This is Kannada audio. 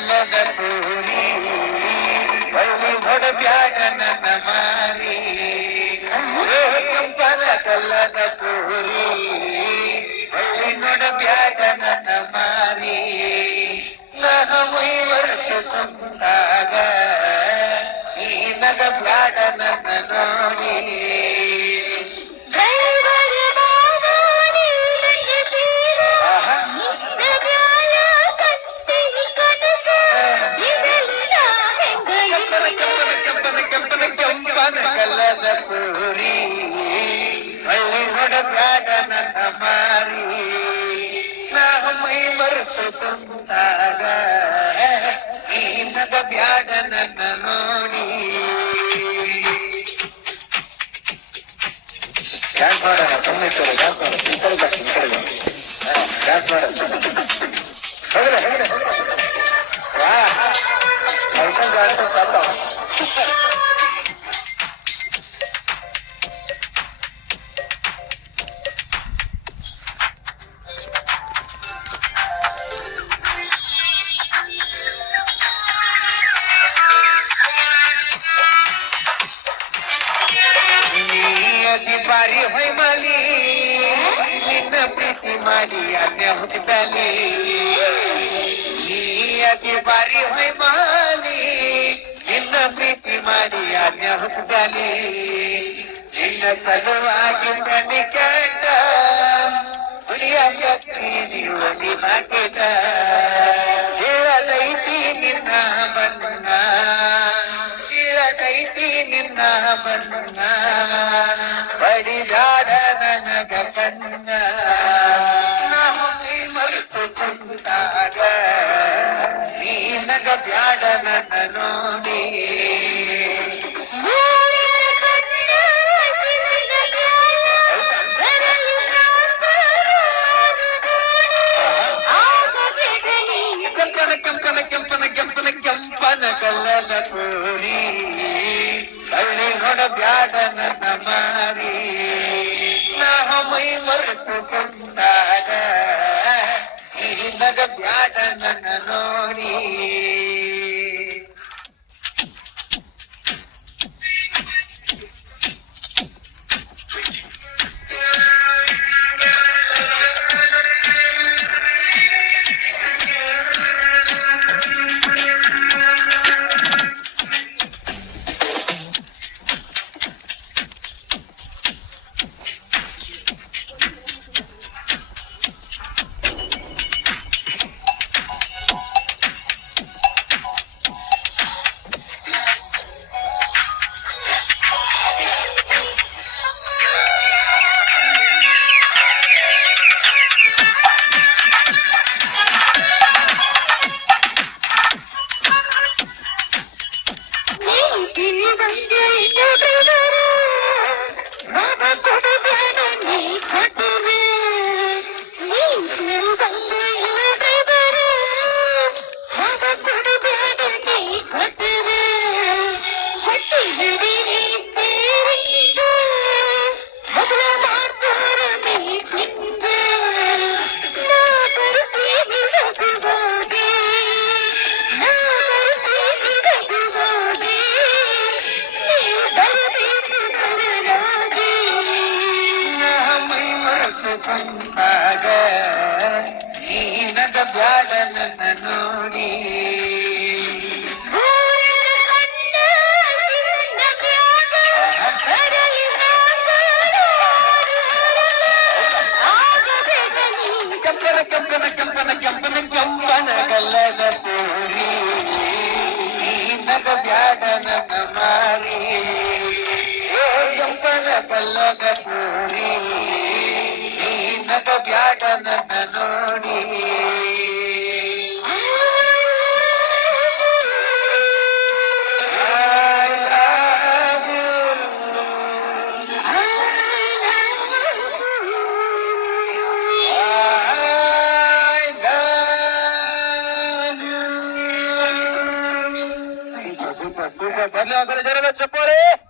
ಕಲ್ಲದ ಪೂರಿ ಬಳ್ಳಿ ಹೊಡಬ್ಯಾಡ ನನ್ನ ಮಾರಿ ಕೆಂಪನ ಕಲ್ಲದ ಪೂರಿ ಬಳ್ಳಿ ನೋಡಬ್ಯಾಡ ನನ್ನ ಮಾರಿ ನಹಮೈ ವರ್ತು ಕುಂತಾಗ ಈ ನಗ ಬ್ಯಾಡ ನನ್ನ ನೋಡಿ ಕಲ್ಲದ ಪೂರಿ ಬಳ್ಳಿ ಹೊಡಬ್ಯಾಡ ನನ್ನ ಮಾರಿ ನಹಮೈ ಮರೆತು ಕುಂತಾಗ ಈ ನಗ ಬ್ಯಾಡ ನನ್ನ ನೋಡಿ ಡ್ಯಾನ್ಸ್ ಮಾಡೋಣ ಕಮ್ಮಿ ಡ್ಯಾನ್ಸ್ ಮಾಡೋಣ ಬಾರಿ ಹೊಯ್ಮಲಿ ನಿನ್ನ ಪ್ರೀತಿ ಮಾಡಿ ಅನ್ಯ ಹುಟ್ಟಿದಲ್ಲಿ ಅತಿ ಬಾರಿ ಹೊಯ್ಮಲಿ ನಿನ್ನ ಪ್ರೀತಿ ಮಾಡಿ ಅನ್ಯ ಹುಟ್ಟಿದಲ್ಲಿ ನಿನ್ನ ಸಲುವಾಗಿ ಕಣ್ಣಿ ಕೆಟ್ಟ ಹುಡಿಯಾಗಿ ನೀವು ಹಾಕಿದ ಶಿಳದೈತಿ ನಿನ್ನ ಬಣ್ಣ ಶಿಳದೈತಿ ನಿನ್ನ ಬಣ್ಣ ಬಡಿದಾಡ ನನಗ ಕಣ್ಣ ನಮ್ಮಿ ಮರೆತು ಕುಂತಾಗ ಈ ನಗ ಬ್ಯಾಡ ನನ್ನ ನೋಡಿ ಕೆಂಪನ ಕಲ್ಲದ ಪೂರಿ ಬಳ್ಳಿ ಹೊಡಬ್ಯಾಡ ನನ್ನ ಮಾರಿ ನಹಮೈ ಮರೆತು ಕುಂತಾಗ ಈ ನಗ ಬ್ಯಾಡ ನನ್ನ ನೋಡಿ ಕುಂತಾಗ ಈ ನಗ ಬ್ಯಾಡ ನನ್ನ ನೋಡಿ ಕೆಂಪನ ಗಲ್ಲದ ಪೂರಿ ಈ ನಗ ಬ್ಯಾಡ ನನ್ನ ಮಾರಿ ಕೆಂಪನ ಗಲ್ಲದ ಪೂರಿ ನಗ ಬ್ಯಾಡ ನನ್ನ ನೋಡಿ super, super, super. Bhagwan Jara Chapore.